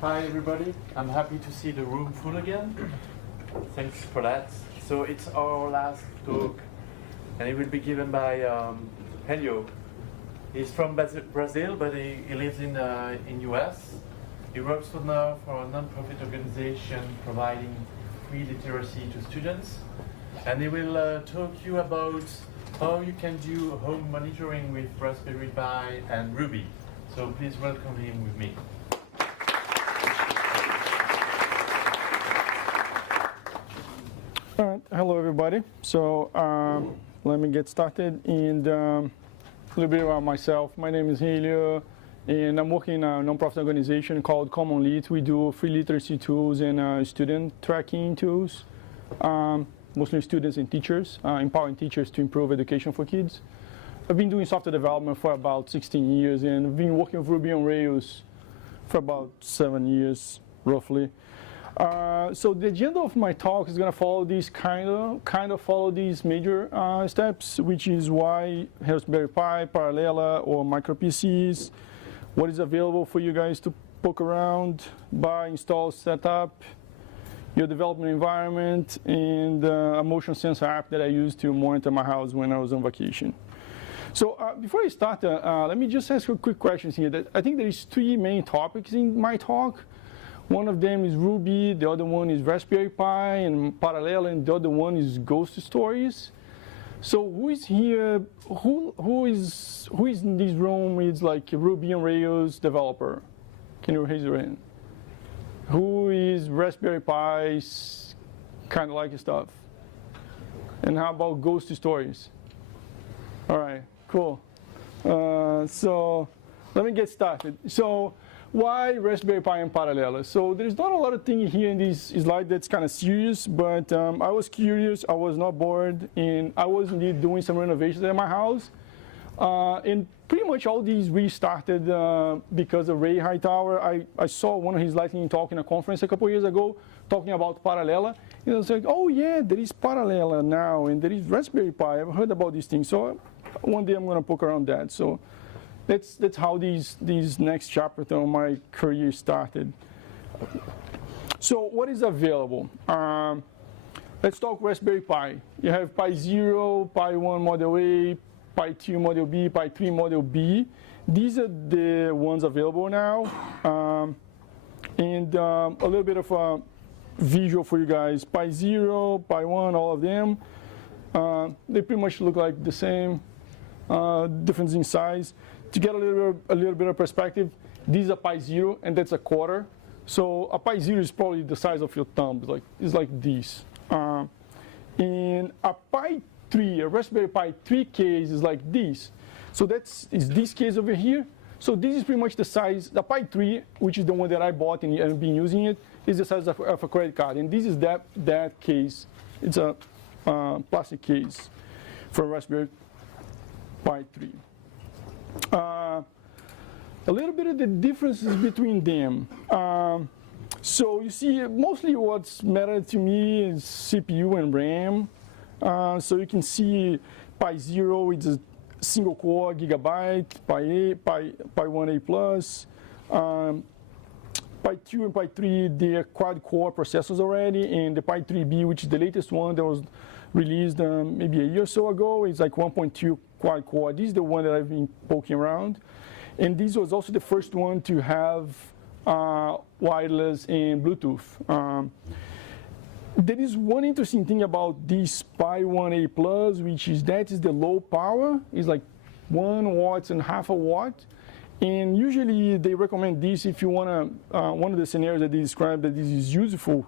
Hi everybody, I'm happy to see the room full again. Thanks for that. So it's our last talk and it will be given by Helio. He's from Brazil, but he lives in US. He works for now for a non-profit organization providing free literacy to students. And he will talk to you about how you can do home monitoring with Raspberry Pi and Ruby. So please welcome him with me. All right, hello everybody. So let me get started and a little bit about myself. My name is Helio and I'm working in a non-profit organization called Common Lit. We do free literacy tools and student tracking tools, mostly students and teachers, empowering teachers to improve education for kids. I've been doing software development for about 16 years and I've been working with Ruby on Rails for about 7 years, roughly. So the agenda of my talk is going to follow these kind of follow these major steps, which is why Raspberry Pi, Parallella, or micro PCs, what is available for you guys to poke around, buy, install, set up, your development environment, and a motion sensor app that I use to monitor my house when I was on vacation. So before I start, let me just ask you a quick question here. I think there is 3 main topics in my talk. One of them is Ruby, the other one is Raspberry Pi and Parallella, and the other one is ghost stories. So who is here, who is in this room is like a Ruby on Rails developer? Can you raise your hand? Who is Raspberry Pi's kind of like stuff? And how about ghost stories? All right, cool. So let me get started. So why Raspberry Pi and Parallella? So there's not a lot of things here in this slide that's kind of serious, but I was curious, I was not bored, and I was indeed doing some renovations at my house. And pretty much all these restarted because of Ray Hightower. I saw one of his lightning talk in a conference a couple years ago talking about Parallella. And I was like, oh yeah, there is Parallella now, and there is Raspberry Pi. I've heard about these things. So one day I'm going to poke around that. So that's how these next chapters of my career started. So what is available? Let's talk Raspberry Pi. You have Pi 0, Pi 1 Model A, Pi 2 Model B, Pi 3 Model B. These are the ones available now. And a little bit of a visual for you guys. Pi 0, Pi 1, all of them. They pretty much look like the same. Difference in size. To get a little bit of perspective, these are Pi 0 and that's a quarter. So a Pi 0 is probably the size of your thumb. It's like this. And a Pi 3, a Raspberry Pi 3 case is like this. So is this case over here. So this is pretty much the size. The Pi 3, which is the one that I bought and I've been using it, is the size of a credit card. And this is that case. It's a plastic case for Raspberry Pi 3. A little bit of the differences between them. So you see, mostly what's mattered to me is CPU and RAM. So you can see Pi 0, it's a single core gigabyte, Pi 1A plus. Pi 2 and Pi 3, they're quad core processors already, and the Pi 3B, which is the latest one that was released maybe a year or so ago, is like 1.2 quad core. This is the one that I've been poking around. And this was also the first one to have wireless and Bluetooth. There is one interesting thing about this Pi 1A Plus, which is that is the low power. It's like 1 watt and half a watt. And usually they recommend this if you want to, one of the scenarios that they describe that this is useful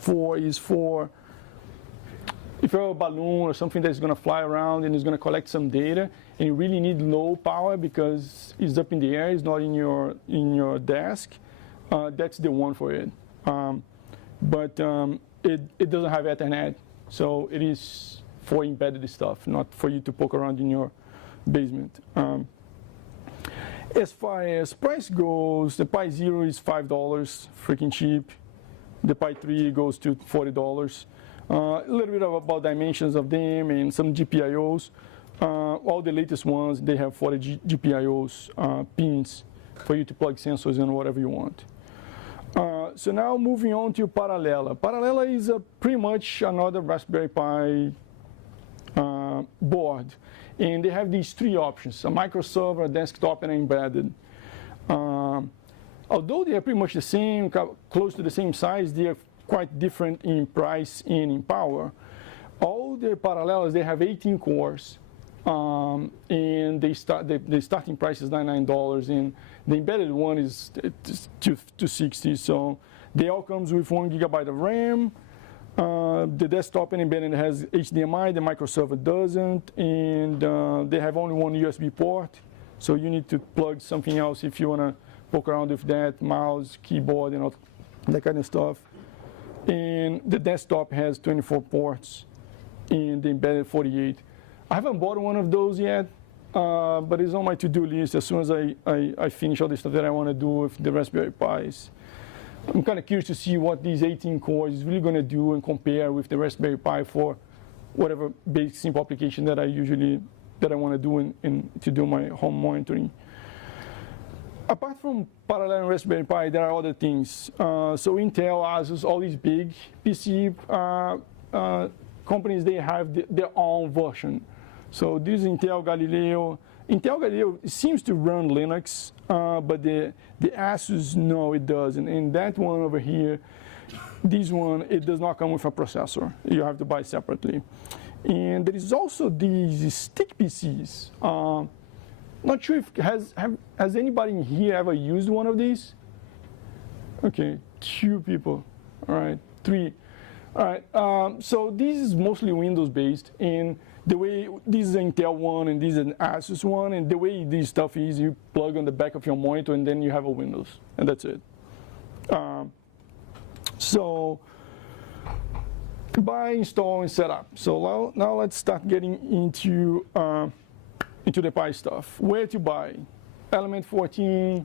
for is for if you have a balloon or something that's going to fly around and is going to collect some data and you really need low power because it's up in the air, it's not in your desk, that's the one for it. But it doesn't have Ethernet, so it is for embedded stuff, not for you to poke around in your basement. As far as price goes, the Pi 0 is $5, freaking cheap. The Pi 3 goes to $40. A little bit about dimensions of them and some GPIOs. All the latest ones, they have 40 GPIOs pins for you to plug sensors in whatever you want. So now moving on to Parallella. Parallella is pretty much another Raspberry Pi board. And they have these three options: a microserver, a desktop, and embedded. Although they are pretty much the same, close to the same size, they are quite different in price and in power. All the Parallelas, they have 18 cores. And the starting price is $99, and the embedded one is $260. So they all comes with 1 GB of RAM. The desktop and embedded has HDMI. The microserver doesn't, and they have only one USB port. So you need to plug something else if you want to poke around with that, mouse, keyboard, and all that kind of stuff. And the desktop has 24 ports, and the embedded 48. I haven't bought one of those yet, but it's on my to-do list as soon as I finish all the stuff that I want to do with the Raspberry Pis. I'm kind of curious to see what these 18 cores is really going to do and compare with the Raspberry Pi for whatever basic simple application that I want to do to do my home monitoring. Apart from Parallella and Raspberry Pi, there are other things. So Intel, Asus, all these big PC companies, they have their own version. So this is Intel Galileo. Intel Galileo seems to run Linux, but the Asus, no, it doesn't. And that one over here, this one, it does not come with a processor. You have to buy separately. And there is also these stick PCs. Not sure if has anybody in here ever used one of these? Okay, 2 people. All right, 3. All right, so this is mostly Windows-based, and the way this is an Intel one and this is an Asus one, and the way this stuff is, you plug on the back of your monitor and then you have a Windows, and that's it. So buy, install, and set up. So now let's start getting into the Pi stuff. Where to buy? Element 14,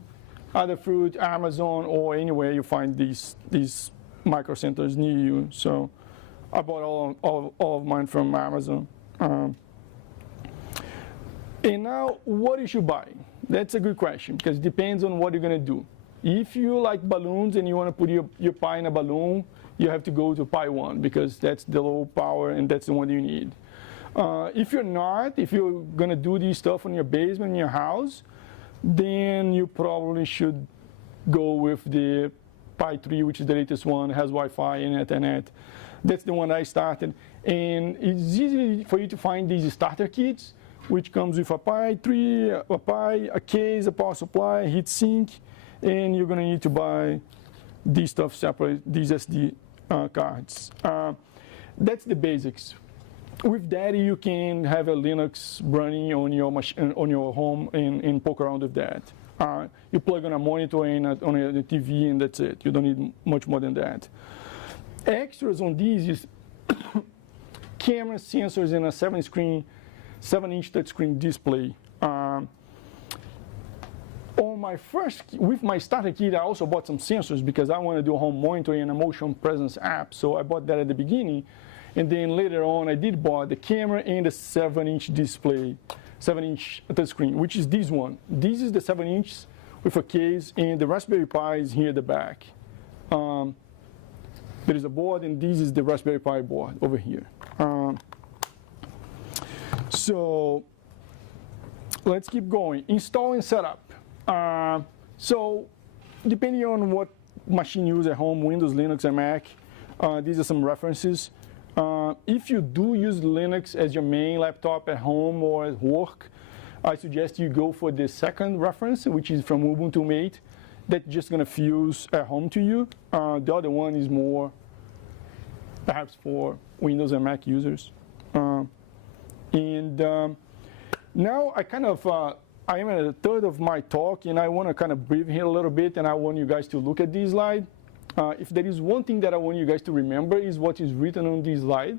either through Amazon or anywhere you find these micro centers near you. So I bought all of mine from Amazon. And now, what you should buy? That's a good question, because it depends on what you're going to do. If you like balloons and you want to put your Pi in a balloon, you have to go to Pi 1, because that's the low power and that's the one you need. If you're not, if you're going to do this stuff in your basement, in your house, then you probably should go with the Pi 3, which is the latest one, has Wi-Fi and Ethernet. That's the one I started. And it's easy for you to find these starter kits, which comes with a Pi 3, a Pi, a case, a power supply, heat sink, and you're going to need to buy these stuff separate, these SD cards. That's the basics. With that, you can have a Linux running on your machine, on your home, and poke around with that. You plug on a monitor and on a TV, and that's it. You don't need much more than that. Extras on these is camera, sensors, and a 7-inch touchscreen display. With my starter kit, I also bought some sensors because I want to do home monitoring and a motion presence app. So I bought that at the beginning, and then later on, I did buy the camera and the 7-inch display, 7-inch touchscreen, which is this one. This is the 7-inch with a case, and the Raspberry Pi is here at the back. There is a board, and this is the Raspberry Pi board over here. So let's keep going. Install and setup. So depending on what machine you use at home, Windows, Linux, and Mac, these are some references. If you do use Linux as your main laptop at home or at work, I suggest you go for the second reference, which is from Ubuntu Mate. That's just going to fuse at home to you. The other one is more perhaps for Windows and Mac users. Now I am at a third of my talk, and I want to kind of breathe here a little bit, and I want you guys to look at this slide. If there is one thing that I want you guys to remember is what is written on this slide.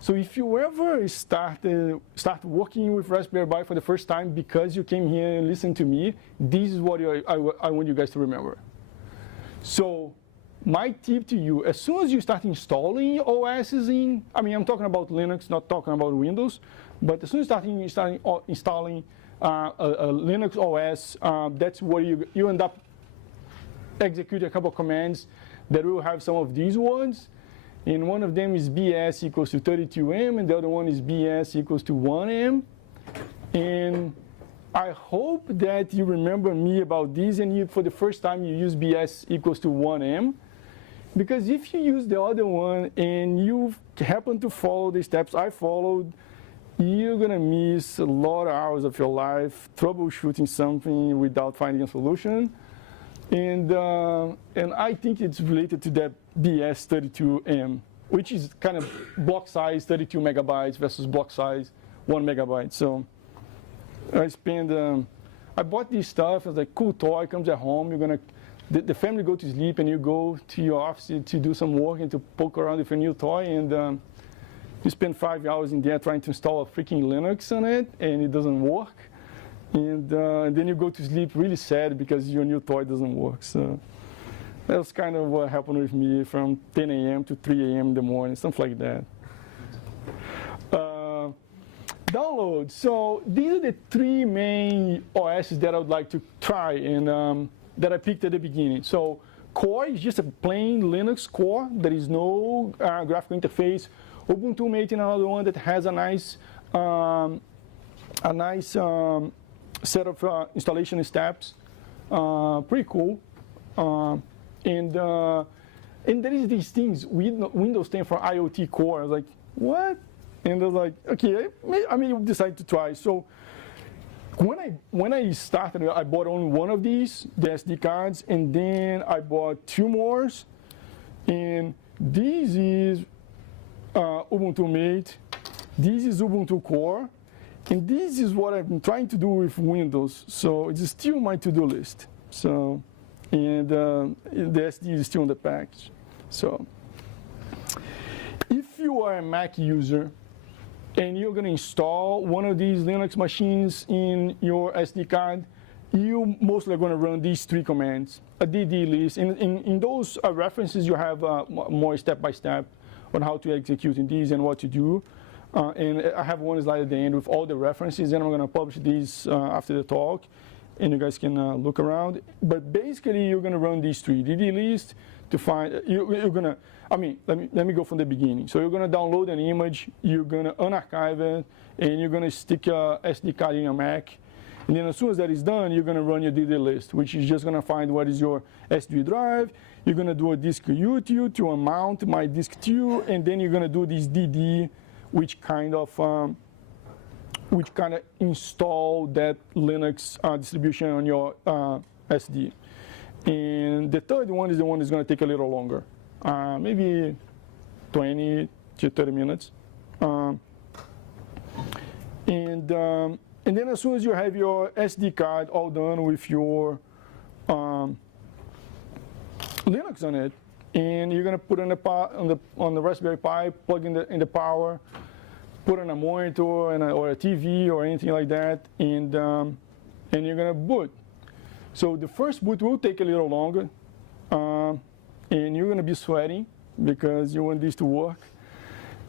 So if you ever start working with Raspberry Pi for the first time because you came here and listened to me, this is what I want you guys to remember. So my tip to you, as soon as you start installing OSs I'm talking about Linux, not talking about Windows, but as soon as you start installing a Linux OS, that's where you end up execute a couple of commands that will have some of these words. And one of them is bs equals to 32m, and the other one is bs equals to 1m. And I hope that you remember me about this, and you, for the first time, you use bs equals to 1m. Because if you use the other one and you happen to follow the steps I followed, you're going to miss a lot of hours of your life troubleshooting something without finding a solution. And I think it's related to that BS32M, which is kind of block size 32 megabytes versus block size 1 megabyte. So I bought this stuff. It's like, cool toy, comes at home. You're going to, the family go to sleep and you go to your office to do some work and to poke around with a new toy. And you spend 5 hours in there trying to install a freaking Linux on it, and it doesn't work. And then you go to sleep really sad because your new toy doesn't work. So that's kind of what happened with me from 10 a.m. to 3 a.m. in the morning, something like that. Download. So these are the three main OSs that I would like to try and that I picked at the beginning. So core is just a plain Linux core. There is no graphical interface. Ubuntu Mate is another one that has a nice set of installation steps. Pretty cool. And there is these things, Windows 10 for IoT core. I was like, what? And I was like, okay, I may decide to try. So when I started, I bought only one of these, the SD cards, and then I bought two more. And this is Ubuntu Mate. This is Ubuntu Core. And this is what I'm trying to do with Windows. So it's still my to-do list. So, and the SD is still in the package. So if you are a Mac user and you're going to install one of these Linux machines in your SD card, you mostly are going to run these three commands. A DD list. In those references, you have more step-by-step on how to execute in these and what to do. And I have one slide at the end with all the references, and I'm going to publish these after the talk, and you guys can look around. But basically, you're going to run these three. DD list to find, you're going to, let me go from the beginning. So you're going to download an image, you're going to unarchive it, and you're going to stick a SD card in your Mac. And then as soon as that is done, you're going to run your DD list, which is just going to find what is your SD drive. You're going to do a disk util to mount my disk 2, and then you're going to do this DD, which kind of install that Linux distribution on your SD. And the third one is the one that's going to take a little longer, maybe 20 to 30 minutes. And then as soon as you have your SD card all done with your Linux on it, and you're going to put on the Raspberry Pi, plug in the power, put on a monitor or a TV or anything like that, and you're going to boot. So the first boot will take a little longer, and you're going to be sweating because you want this to work.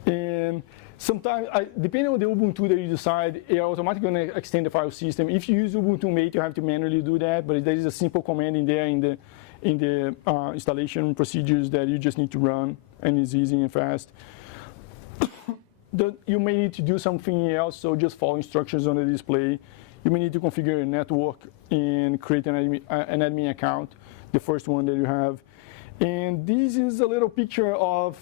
And sometimes, depending on the Ubuntu that you decide, you're automatically going to extend the file system. If you use Ubuntu Mate, you have to manually do that, but there is a simple command in there in the installation procedures that you just need to run, and it's easy and fast. You may need to do something else, so just follow instructions on the display. You may need to configure a network and create an admin account, the first one that you have. And this is a little picture of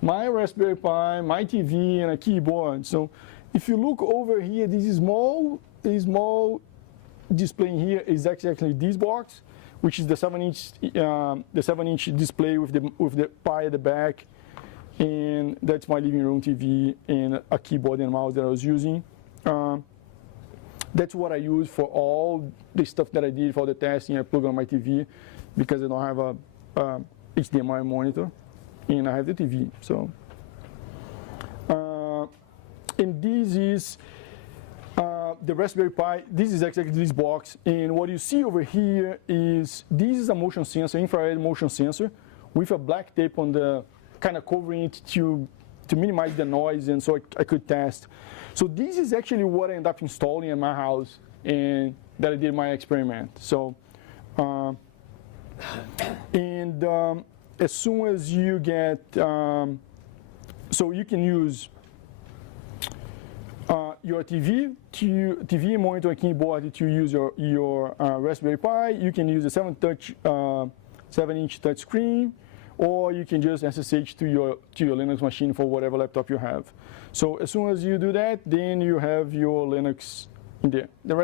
my Raspberry Pi, my TV, and a keyboard. So if you look over here, this small display here is actually this box, which is the 7-inch display with the Pi at the back, and that's my living room TV and a keyboard and mouse that I was using. That's what I use for all the stuff that I did for the testing. I plug on my TV because I don't have a HDMI monitor, and I have the TV. So, and this is the Raspberry Pi. This is exactly this box, and what you see over here is this is a motion sensor, infrared motion sensor, with a black tape on the kind of covering it to minimize the noise, and so I could test. So this is actually what I ended up installing in my house, and that I did my experiment. So And as soon as you get, so you can use your TV monitor and keyboard to use your Raspberry Pi. You can use a 7-inch touch screen, or you can just SSH to your Linux machine for whatever laptop you have. So as soon as you do that, then you have your Linux in there. The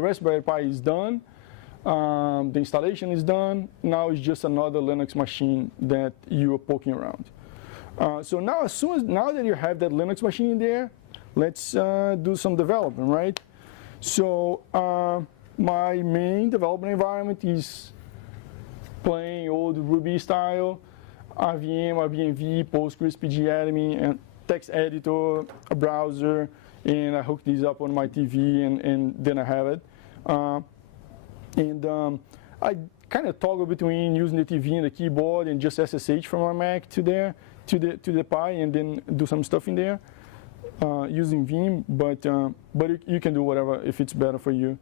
Raspberry Pi is done. The installation is done. Now it's just another Linux machine that you are poking around. So now, now that you have that Linux machine in there, let's do some development, right? So my main development environment is plain old Ruby style, RVM, RVMV, Postgres, PGAdmin, and text editor, a browser, and I hook these up on my TV, and then I have it. I kind of toggle between using the TV and the keyboard and just SSH from my Mac to there, to the Pi, and then do some stuff in there using Vim. But you can do whatever if it's better for you.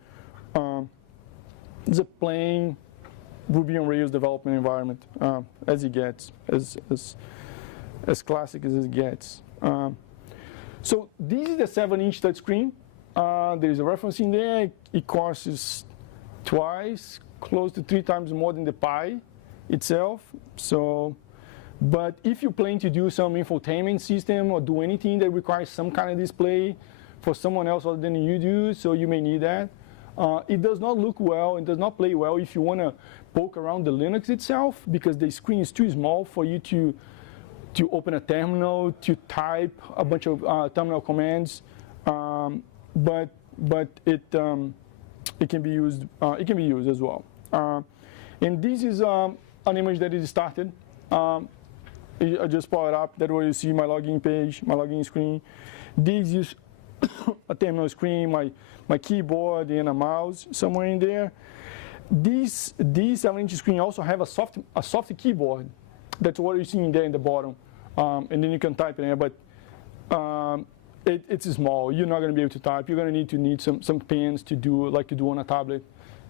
It's a plain Ruby on Rails development environment as it gets, as classic as it gets. So this is the 7-inch touchscreen. There is a reference in there. It costs twice, close to 3 times more than the Pi itself. So, but if you plan to do some infotainment system or do anything that requires some kind of display for someone else other than you do, so you may need that. It does not look well, it does not play well if you want to poke around the Linux itself, because the screen is too small for you to open a terminal, to type a bunch of terminal commands. But it can be used. It can be used as well. And this is an image that is started. I just pull it up. That's where you see my login page, my login screen. This is a terminal screen, my keyboard, and a mouse somewhere in there. This 7-inch screen also have a soft keyboard. That's what you see in there in the bottom, and then you can type in there. But it's small. You're not going to be able to type. You're going to need some pens to do like you do on a tablet.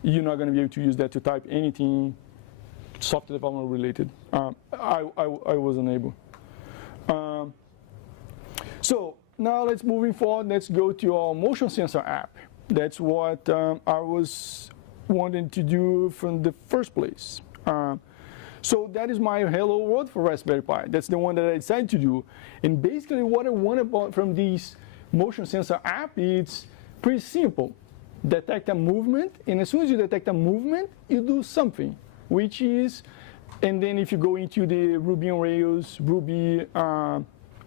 You're not going to be able to use that to type anything software development related. I wasn't able. So now let's moving forward. Let's go to our motion sensor app. That's what I was wanting to do from the first place. So that is my hello world for Raspberry Pi. That's the one that I decided to do. And basically what I want about from this motion sensor app, it's pretty simple. Detect a movement, and as soon as you detect a movement, you do something, which is, and then if you go into the Ruby on Rails, Ruby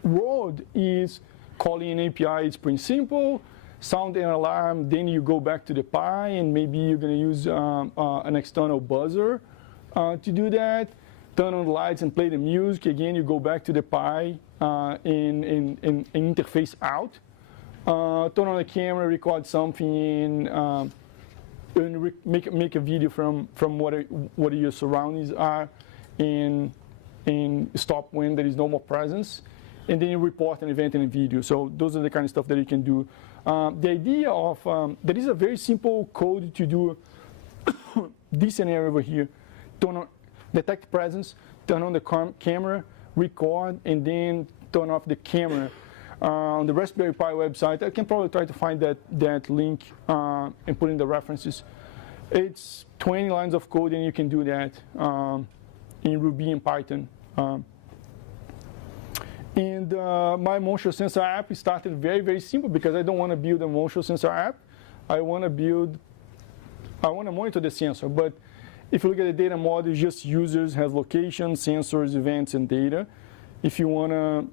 world, is calling an API. It's pretty simple. Sound an alarm, then you go back to the Pi, and maybe you're going to use an external buzzer to do that. Turn on the lights and play the music. Again, you go back to the Pi and interface out. Turn on the camera, record something, and make a video from what your surroundings are, and stop when there is no more presence. And then you report an event in a video. So those are the kind of stuff that you can do. The idea of, there is a very simple code to do this scenario over here. Detect presence, turn on the camera, record, and then turn off the camera. On the Raspberry Pi website, I can probably try to find that link and put in the references. It's 20 lines of code, and you can do that in Ruby and Python. And my motion sensor app started very, very simple because I don't want to build a motion sensor app. I want to monitor the sensor. But if you look at the data model, just users has locations, sensors, events, and data. If you want to,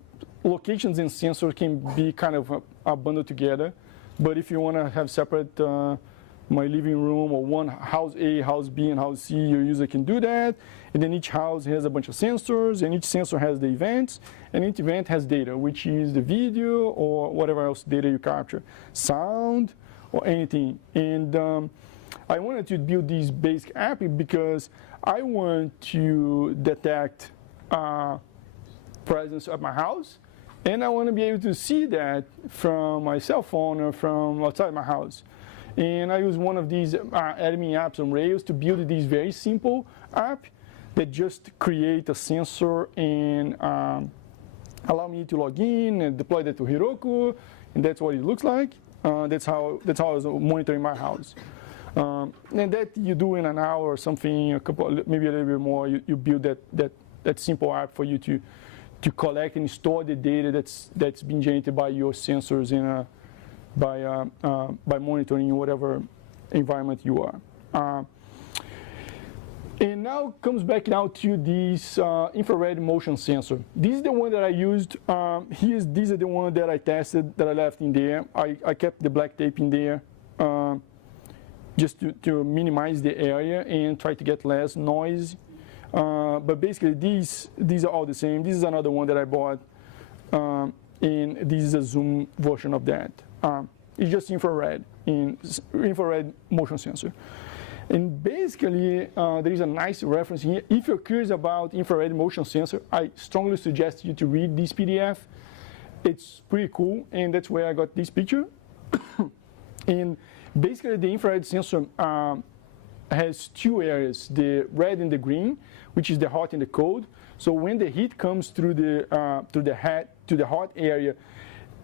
locations and sensors can be kind of bundled together. But if you want to have separate my living room or one house A, house B, and house C, your user can do that. And then each house has a bunch of sensors, and each sensor has the events, and each event has data, which is the video or whatever else data you capture, sound or anything. And I wanted to build this basic app because I want to detect presence at my house, and I want to be able to see that from my cell phone or from outside my house. And I use one of these admin apps on Rails to build this very simple app that just create a sensor and allow me to log in and deploy that to Heroku, and that's what it looks like. That's how I was monitoring my house. And that you do in an hour or something, maybe a little bit more. You build that simple app for you to collect and store the data that's been generated by your sensors by monitoring whatever environment you are. And now comes back now to this infrared motion sensor. This is the one that I used. These are the one that I tested, that I left in there. I kept the black tape in there just to minimize the area and try to get less noise. But basically, these are all the same. This is another one that I bought, and this is a zoom version of that. It's just infrared motion sensor. And basically, there is a nice reference here. If you're curious about infrared motion sensor, I strongly suggest you to read this PDF. It's pretty cool, and that's where I got this picture. And basically, the infrared sensor has two areas, the red and the green, which is the hot and the cold. So when the heat comes through to the hot area,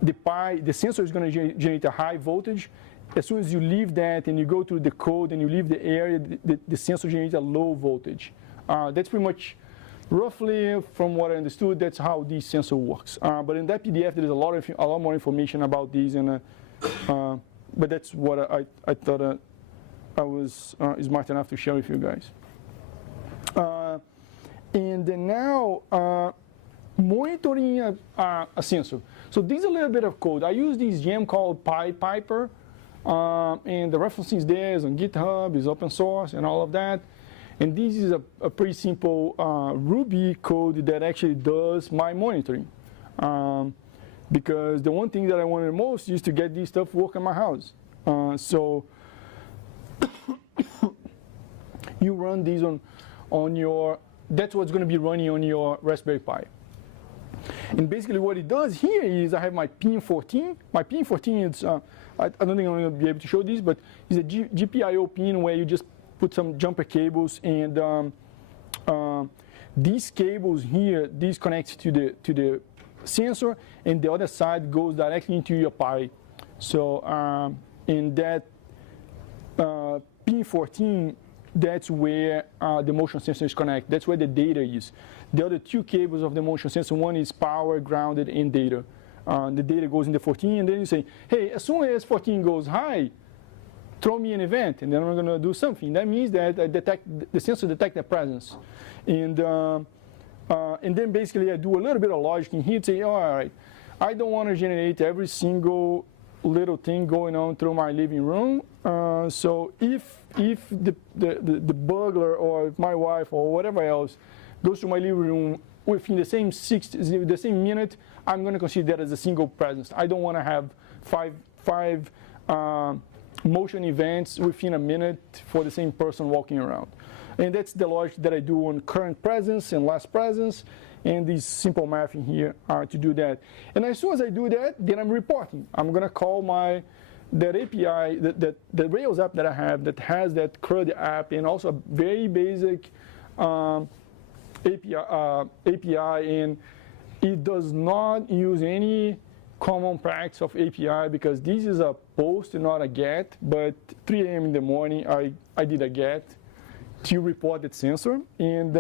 the sensor is going to generate a high voltage. As soon as you leave that and you go to the cold and you leave the area, the sensor generates a low voltage. That's pretty much, roughly, from what I understood, that's how this sensor works. But in that PDF, there is a lot more information about these, and but that's what I thought I was smart enough to share with you guys. And then now, monitoring a sensor. So this is a little bit of code. I use this gem called PyPiper. And the references there is on GitHub, is open source and all of that. And this is a pretty simple Ruby code that actually does my monitoring. Because the one thing that I wanted most is to get this stuff work in my house. So you run these on your, that's what's going to be running on your Raspberry Pi. And basically what it does here is I have my pin-14. My pin-14 is, I don't think I'm going to be able to show this, but it's a GPIO pin where you just put some jumper cables, and these cables here, these connect to the sensor, and the other side goes directly into your Pi. So in that pin-14, that's where the motion sensor is connected. That's where the data is. The other two cables of the motion sensor, one is power, grounded, and data. The data goes in the 14, and then you say, hey, as soon as 14 goes high, throw me an event, and then I'm going to do something. That means that the sensor detects the presence. And then basically I do a little bit of logic in here to say, all right, I don't want to generate every single little thing going on through my living room. So if the burglar, or if my wife or whatever else goes to my living room within the same minute, I'm going to consider that as a single presence. I don't want to have five motion events within a minute for the same person walking around. And that's the logic that I do on current presence and last presence, and this simple math in here to do that. And as soon as I do that, then I'm reporting. I'm going to call that API, the Rails app that I have that has that CRUD app, and also a very basic API, and it does not use any common practice of API, because this is a post and not a get. But 3 a.m. in the morning, I did a get to report that sensor, and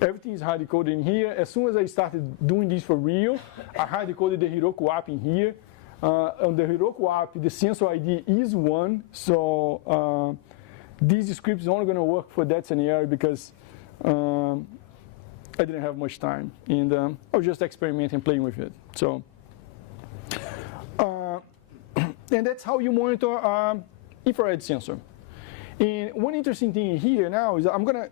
everything is hard-coded in here. As soon as I started doing this for real, I hard-coded the Heroku app in here. On the Heroku app, the sensor ID is 1, so these scripts are only going to work for that scenario, because I didn't have much time, and I was just experimenting, playing with it. So, and that's how you monitor infrared sensor. And one interesting thing here now is I'm gonna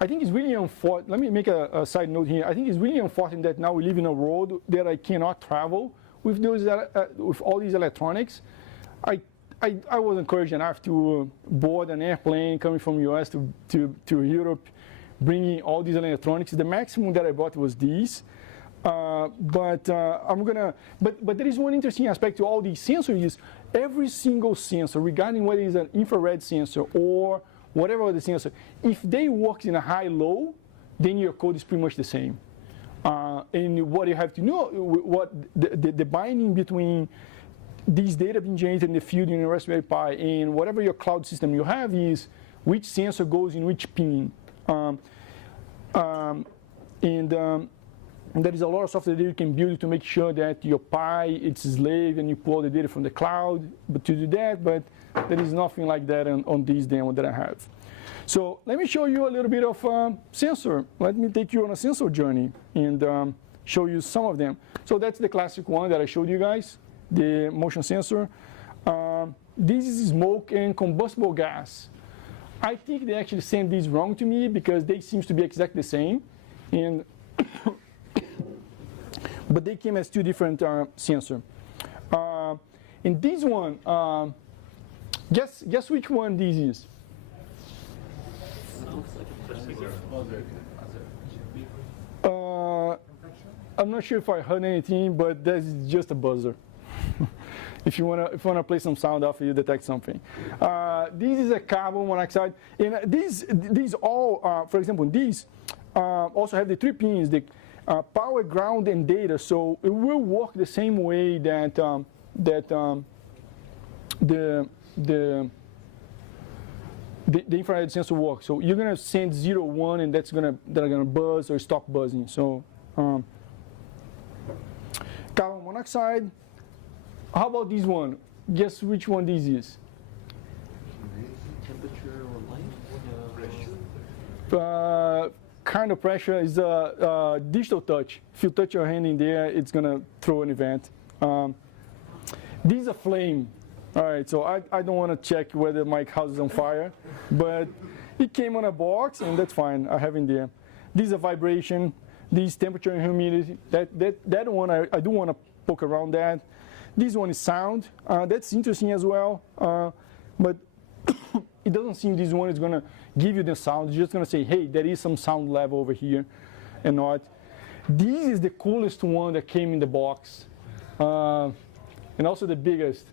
I think it's really unfortunate. Let me make a side note here. I think it's really unfortunate that now we live in a world that I cannot travel with with all these electronics. I was encouraged enough to board an airplane coming from US to Europe, bringing all these electronics. The maximum that I bought was these. But there is one interesting aspect to all these sensors. every single sensor, regarding whether it's an infrared sensor or whatever other sensor, if they work in a high-low, then your code is pretty much the same. And what you have to know, what the binding between these data being generated in the field in the Raspberry Pi and whatever your cloud system you have is which sensor goes in which pin. And there is a lot of software that you can build to make sure that your Pi, it's a slave and you pull the data from the cloud but to do that, but there is nothing like that on this demo that I have. So let me show you a little bit of sensor. Let me take you on a sensor journey and show you some of them. So that's the classic one that I showed you guys, the motion sensor. This is smoke and combustible gas. I think they actually sent these wrong to me because they seem to be exactly the same. And but they came as two different sensors. And this one, guess which one this is? I'm not sure if I heard anything, but that's just a buzzer. If you wanna play some sound after you detect something. This is a carbon monoxide, and these all, for example, these also have the 3 pins, the power, ground, and data. So it will work the same way that the infrared sensor works. So you're gonna send 0, 1, and they're gonna buzz or stop buzzing. So carbon monoxide. How about this one? Guess which one this is? Temperature or light? Kind of pressure is a digital touch. If you touch your hand in there, it's gonna throw an event. This is a flame. All right, so I don't want to check whether my house is on fire, but it came on a box, and that's fine. I have in there. This is a vibration. This temperature and humidity. That one I do want to poke around that. This one is sound. That's interesting as well, but it doesn't seem this one is going to give you the sound. It's just going to say, hey, there is some sound level over here and not. This is the coolest one that came in the box, and also the biggest.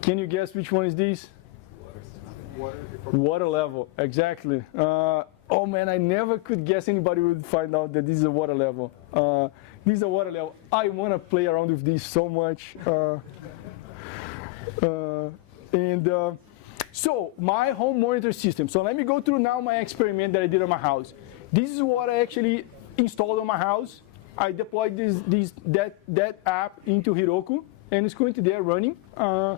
Can you guess which one is this? Water level, exactly. Oh man, I never could guess anybody would find out that this is a water level. This is a water level. I want to play around with this so much. So my home monitor system. So let me go through now my experiment that I did on my house. This is what I actually installed on my house. I deployed that app into Heroku, and it's currently there running. I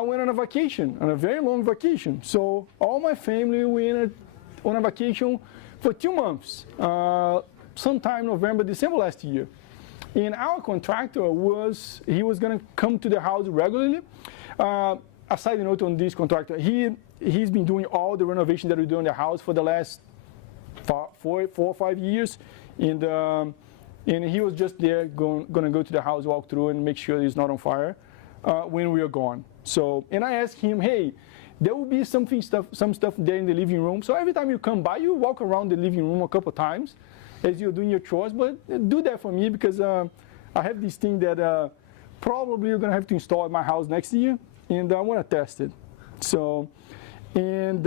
went on a vacation, on a very long vacation. So all my family went on a vacation for 2 months, sometime November, December last year. And our contractor was going to come to the house regularly. A side note on this contractor, he's been doing all the renovation that we do in the house for the last 4 or 5 years. And he was just there going to go to the house, walk through, and make sure it's not on fire when we are gone. So, and I asked him, hey, there will be some stuff there in the living room. So every time you come by, you walk around the living room a couple times as you're doing your chores. But do that for me because I have this thing that probably you're going to have to install at my house next year, and I want to test it. So, and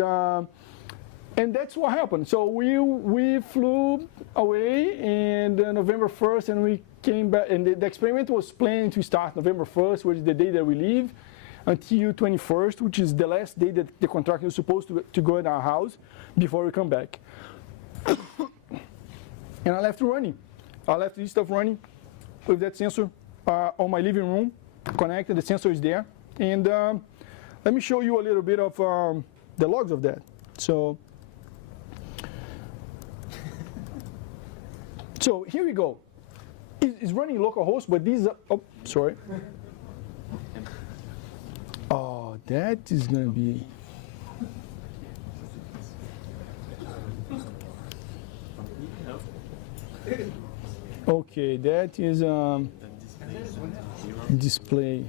that's what happened. So we flew away, and November 1st, and we came back. And the experiment was planned to start November 1st, which is the day that we leave, until 21st, which is the last day that the contractor is supposed to go at our house before we come back. And I left it running. I left this stuff running with that sensor on my living room, connected. The sensor is there. And let me show you a little bit of the logs of that. So here we go. It's running localhost, but these are, oh, sorry. Oh, that is going to be. Okay, that is display.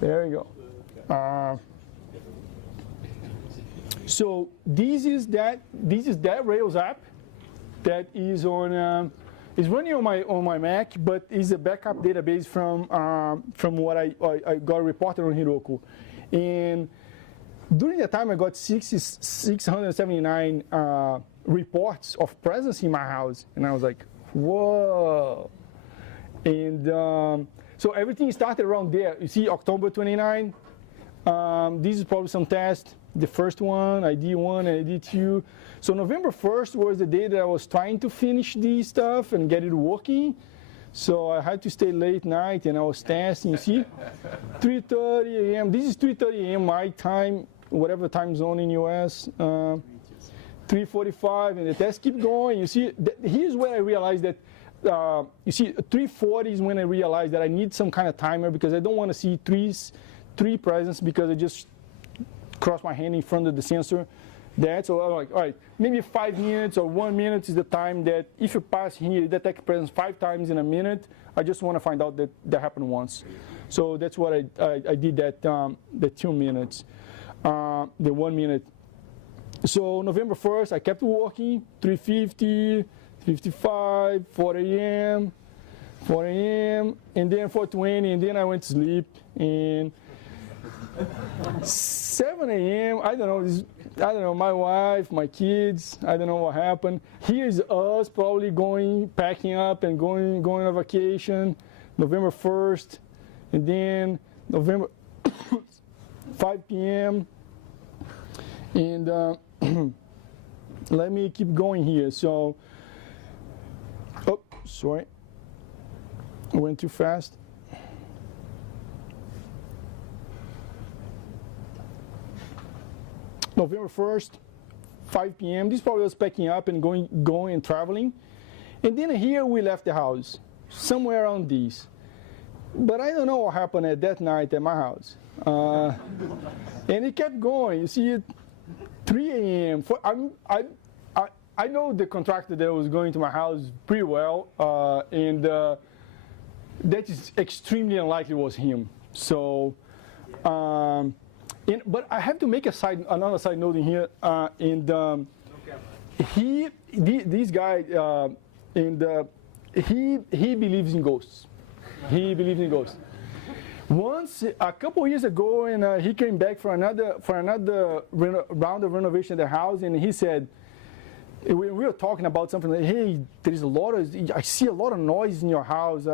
There you go. So this is that Rails app that is on is running on my Mac, but is a backup database from what I got reported on Heroku. And during that time, I got 679 reports of presence in my house, and I was like, whoa. And so everything started around there. You see, October 29. This is probably some test. The first one, I did one, and I did two. So November 1st was the day that I was trying to finish this stuff and get it working. So I had to stay late night, and I was testing. You see, 3:30 a.m. This is 3:30 a.m. my time, whatever time zone in US. 3:45, and the test keep going. You see, here's where I realized that. You see, 3:40 is when I realized that I need some kind of timer because I don't want to see three presence because I just cross my hand in front of the sensor. So I'm like, all right, maybe 5 minutes or 1 minute is the time that if you pass here, you detect presence 5 times in a minute. I just want to find out that that happened once. So that's what I did that the 2 minutes, the 1 minute. So November 1st, I kept working, 3:50, 55, 4 a.m., and then 4:20, and then I went to sleep. And 7 a.m., I don't know, my wife, my kids, I don't know what happened. Here's us probably packing up and going on vacation, November 1st, and then November 5 p.m. And let me keep going here. So, oh, sorry, I went too fast. November 1st, 5 p.m. This probably was packing up and going and traveling. And then here we left the house, somewhere around this. But I don't know what happened at that night at my house. And it kept going. You see, 3 a.m. I know the contractor that was going to my house pretty well, and that is extremely unlikely was him. So. But I have to make another side note in here. This guy, he believes in ghosts. He believes in ghosts. Once, a couple years ago, and he came back for another round of renovation of the house, and he said, we were talking about something like, hey, I see a lot of noise in your house.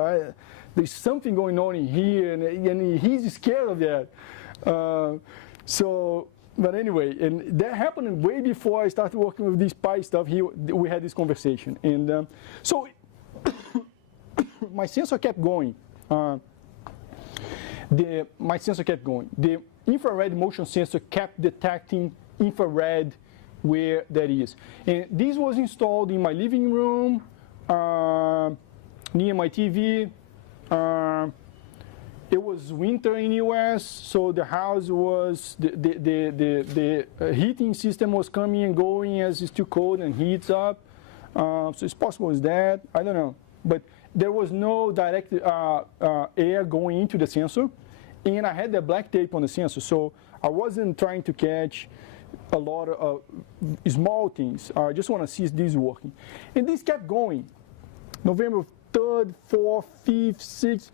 There's something going on in here, and he's scared of that. But anyway, and that happened way before I started working with this Pi stuff. We had this conversation, and so my sensor kept going. My sensor kept going. The infrared motion sensor kept detecting infrared where that is, and this was installed in my living room near my TV. It was winter in US, so the house was the heating system was coming and going as it's too cold and heats up. So it's possible it's that, I don't know, but there was no direct air going into the sensor, and I had the black tape on the sensor, so I wasn't trying to catch a lot of small things. I just want to see if this is working, and this kept going. November 3rd, 4th, 5th, 6th.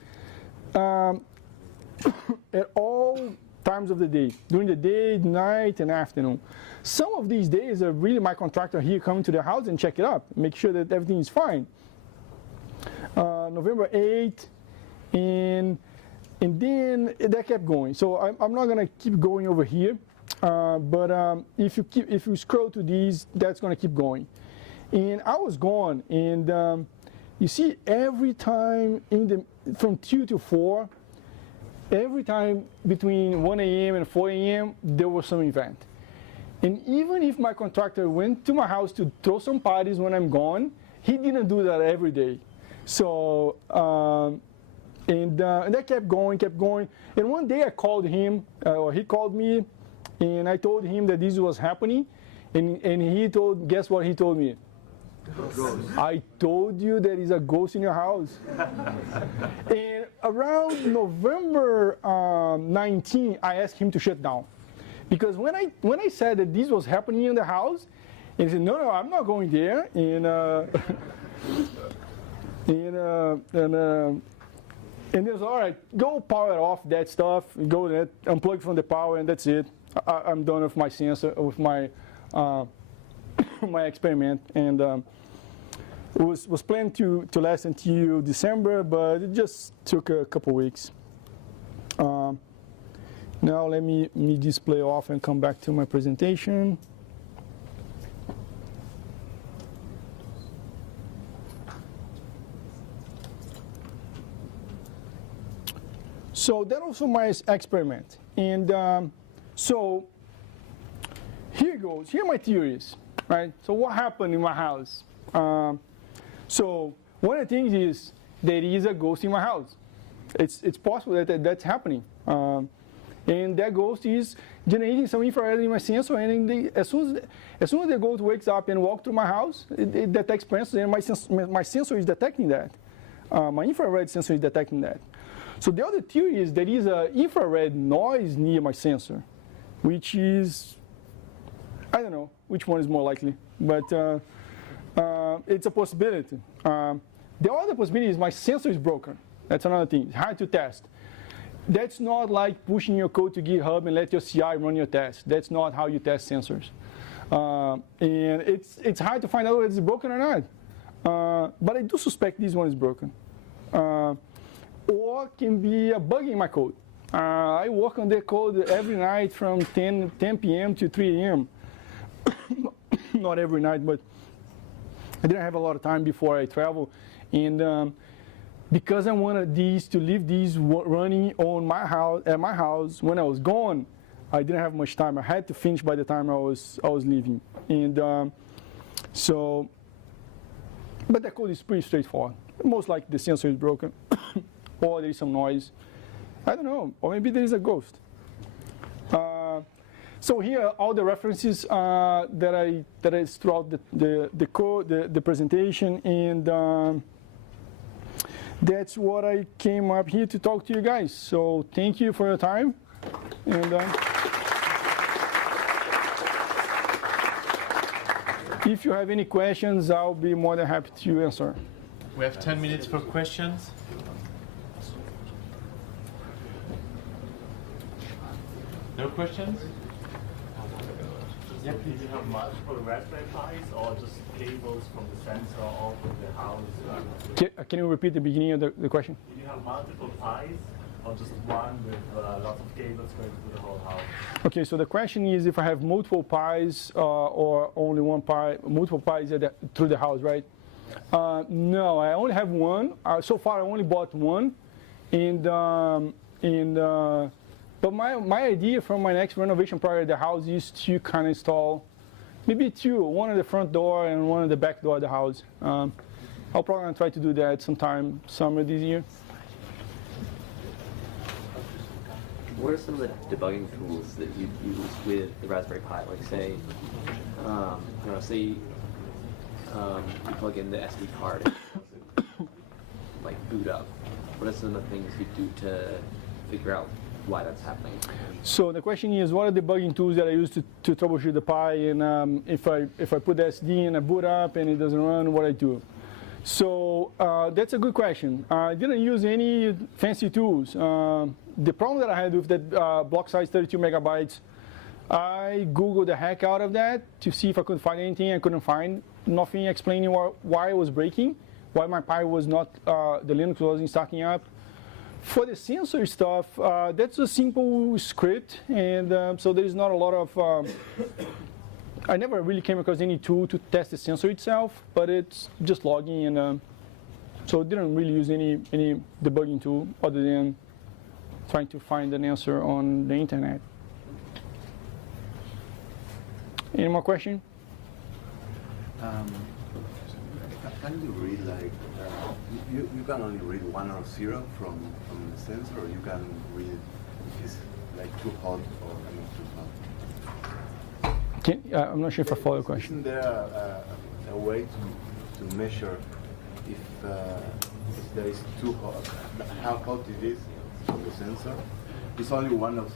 At all times of the day, during the day, night, and afternoon. Some of these days are really my contractor here coming to the house and check it up, make sure that everything is fine. November 8th, and then that kept going. So I'm not gonna keep going over here, but if you scroll to these, that's gonna keep going. And I was gone, and you see every time from 2 to 4. Every time between 1 a.m. and 4 a.m., there was some event. And even if my contractor went to my house to throw some parties when I'm gone, he didn't do that every day. So, and that kept going. And one day I called him, or he called me, and I told him that this was happening. And guess what he told me? I told you there is a ghost in your house. And around November 19, I asked him to shut down. because when I said that this was happening in the house, he said, no, I'm not going there. And it's all right. Go power off that stuff. Go that, unplug from the power, and that's it. I'm done with my sensor, with my my experiment, and it was planned to last until December, but it just took a couple weeks. Now let me display off and come back to my presentation. So that also my experiment, and so here goes. Here are my theories, right? So what happened in my house? So one of the things is there is a ghost in my house. It's possible that that's happening, and that ghost is generating some infrared in my sensor. And as soon as the ghost wakes up and walks through my house, it detects presence, and my sensor is detecting that. My infrared sensor is detecting that. So the other theory is there is an infrared noise near my sensor, which is, I don't know which one is more likely, but it's a possibility. The other possibility is my sensor is broken. That's another thing. It's hard to test. That's not like pushing your code to GitHub and let your CI run your test. That's not how you test sensors. And it's hard to find out whether it's broken or not. But I do suspect this one is broken. Or can be a bug in my code. I work on the code every night from 10 p.m. to 3 a.m. Not every night, but I didn't have a lot of time before I travel. And because I wanted these to leave these running on my house, at my house when I was gone, I didn't have much time. I had to finish by the time I was leaving. And so, but the code is pretty straightforward. Most likely the sensor is broken. Or there is some noise. I don't know. Or maybe there is a ghost. So here are all the references that is throughout the code, the presentation, and that's what I came up here to talk to you guys. So thank you for your time. And if you have any questions, I'll be more than happy to answer. We have 10 minutes for questions. No questions? Yeah, please. Do you have multiple Raspberry Pis or just cables from the sensor off of the house? Can you repeat the beginning of the question? Do you have multiple Pis or just one with lots of cables going through the whole house? Okay, so the question is if I have multiple Pis or only one Pi, multiple Pis through the house, right? No, I only have one. So far, I only bought one, but my idea from my next renovation project of the house is to kind of install maybe two, one at the front door and one at the back door of the house. I'll probably try to do that sometime summer this year. What are some of the debugging tools that you use with the Raspberry Pi? Like say, you plug in the SD card and it doesn't like boot up. What are some of the things you do to figure out why that's happening? So the question is, what are the debugging tools that I use to troubleshoot the Pi? And if I put the SD and I boot up and it doesn't run, what I do? So that's a good question. I didn't use any fancy tools. The problem that I had with that block size 32 megabytes, I Googled the heck out of that to see if I could find anything. I couldn't find nothing explaining why it was breaking, why my Pi was not, the Linux wasn't starting up. For the sensor stuff, that's a simple script, and so there is not a lot of, I never really came across any tool to test the sensor itself, but it's just logging, and so I didn't really use any debugging tool other than trying to find an answer on the internet. Any more questions? Can you read like, you can only read 1 or 0 from the sensor, or you can read if it's like too hot or not too hot? I'm not sure if I follow the question. Isn't there a way to measure if there is too hot, how hot it is from the sensor? It's only one of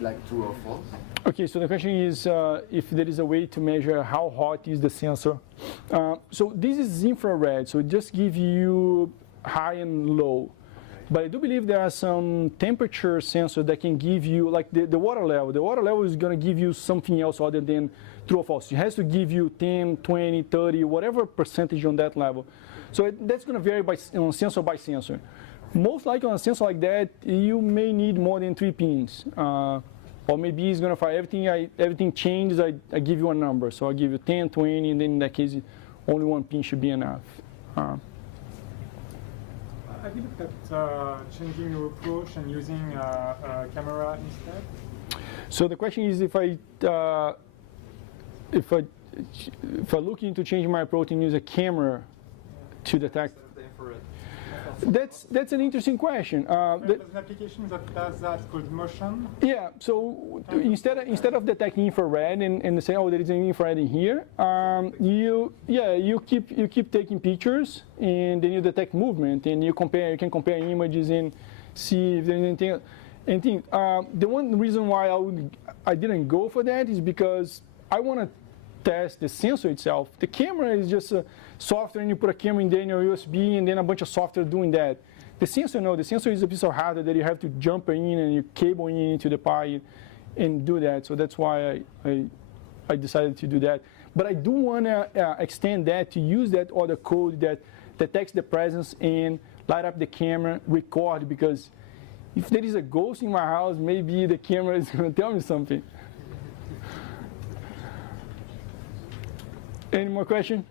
like true or false? Okay, so the question is if there is a way to measure how hot is the sensor. So this is infrared, so it just gives you high and low. But I do believe there are some temperature sensors that can give you, like the water level. The water level is going to give you something else other than true or false. It has to give you 10, 20, 30, whatever percentage on that level. So that's going to vary by sensor by sensor. Most likely on a sensor like that, you may need more than 3 pins. Or maybe it's going to find everything changes, I give you a number. So I give you 10, 20, and then in that case, only 1 pin should be enough. I believe that changing your approach and using a camera instead. So the question is if I look into changing my approach and use a camera to detect. That's an interesting question. There's an application that does that called motion. Yeah, so instead of detecting infrared and say, oh, there is an infrared in here, you keep taking pictures and then you detect movement and you can compare images and see if there's anything. The one reason why I didn't go for that is because I want to test the sensor itself. The camera is just a software, and you put a camera in there in your USB, and then a bunch of software doing that. The sensor, no. The sensor is a piece of hardware that you have to jump in and you cable in into the Pi and do that. So that's why I decided to do that. But I do want to extend that to use that other code that detects the presence and light up the camera, record, because if there is a ghost in my house, maybe the camera is going to tell me something. Any more questions?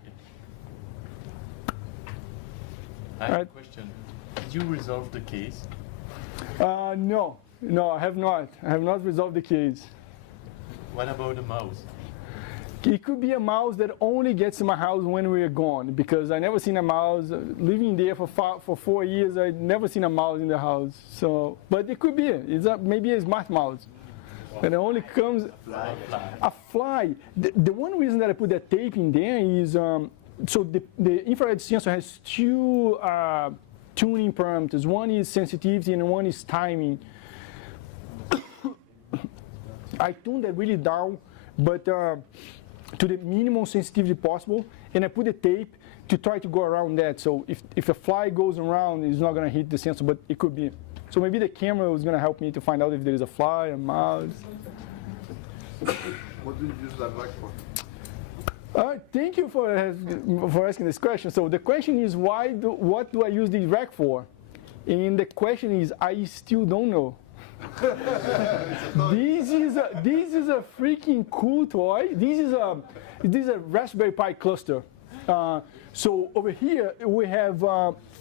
I have a question. Did you resolve the case? No, I have not. I have not resolved the case. What about the mouse? It could be a mouse that only gets to my house when we're gone, because I never seen a mouse living there for 4 years. I never seen a mouse in the house. So, but it could be. Maybe a smart mouse. And it only comes a fly. The one reason that I put that tape in there is so the infrared sensor has 2 tuning parameters. One is sensitivity and one is timing. I tuned that really down, but to the minimum sensitivity possible, and I put the tape to try to go around that. So if a fly goes around, it's not going to hit the sensor, but it could be. So maybe the camera was going to help me to find out if there is a fly, a mouse. What do you use that rack for? Thank you for asking this question. So the question is, what do I use this rack for? And the question is, I still don't know. This is a freaking cool toy. This is a Raspberry Pi cluster. So over here we have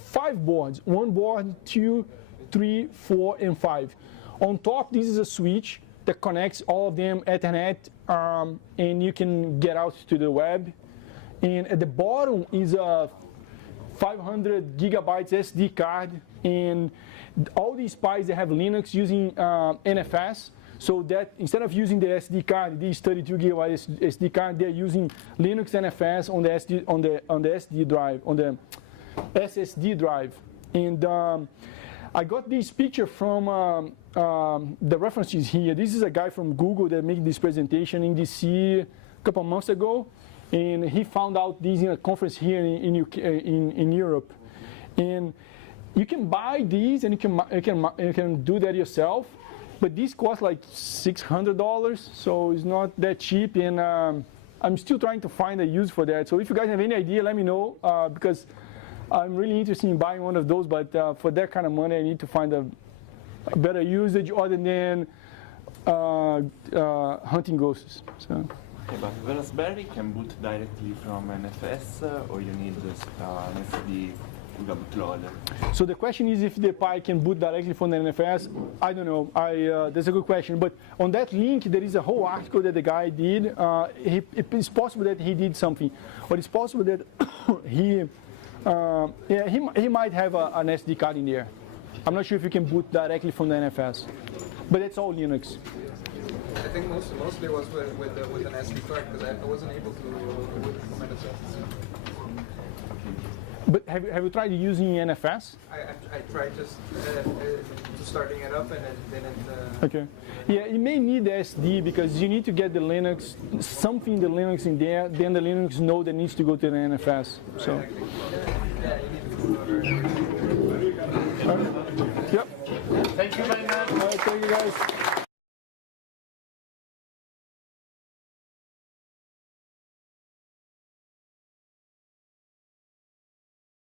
5 boards. 1 board, 2, 3, 4, and 5. On top, this is a switch that connects all of them Ethernet, and you can get out to the web. And at the bottom is a 500 gigabytes SD card, and all these Pis, they have Linux using NFS. So that instead of using the SD card, this 32 gigabyte SD card, they're using Linux NFS on the SD drive, on the SSD drive. And I got this picture from the references here. This is a guy from Google that made this presentation in DC a couple months ago, and he found out this in a conference here in Europe. And you can buy these, and you can do that yourself, but these cost like $600, so it's not that cheap. And I'm still trying to find a use for that. So if you guys have any idea, let me know, because I'm really interested in buying one of those, but for that kind of money, I need to find a better usage other than hunting ghosts. So. Okay, but the Raspberry can boot directly from NFS, or you need an SD with a bootloader? So the question is if the Pi can boot directly from the NFS. I don't know. That's a good question. But on that link, there is a whole article that the guy did. It's possible that he did something, or it's possible that he might have an SD card in there. I'm not sure if you can boot directly from the NFS, but it's all Linux. I think mostly was with an SD card, because I wasn't able to implement it. But have you tried using NFS? I tried just starting it up and it didn't. Okay. Yeah, you may need the SD because you need to get the Linux, something the Linux in there, then the Linux node that needs to go to the NFS. So. Yeah, you need to Yep. Thank you very much. All right, thank you guys.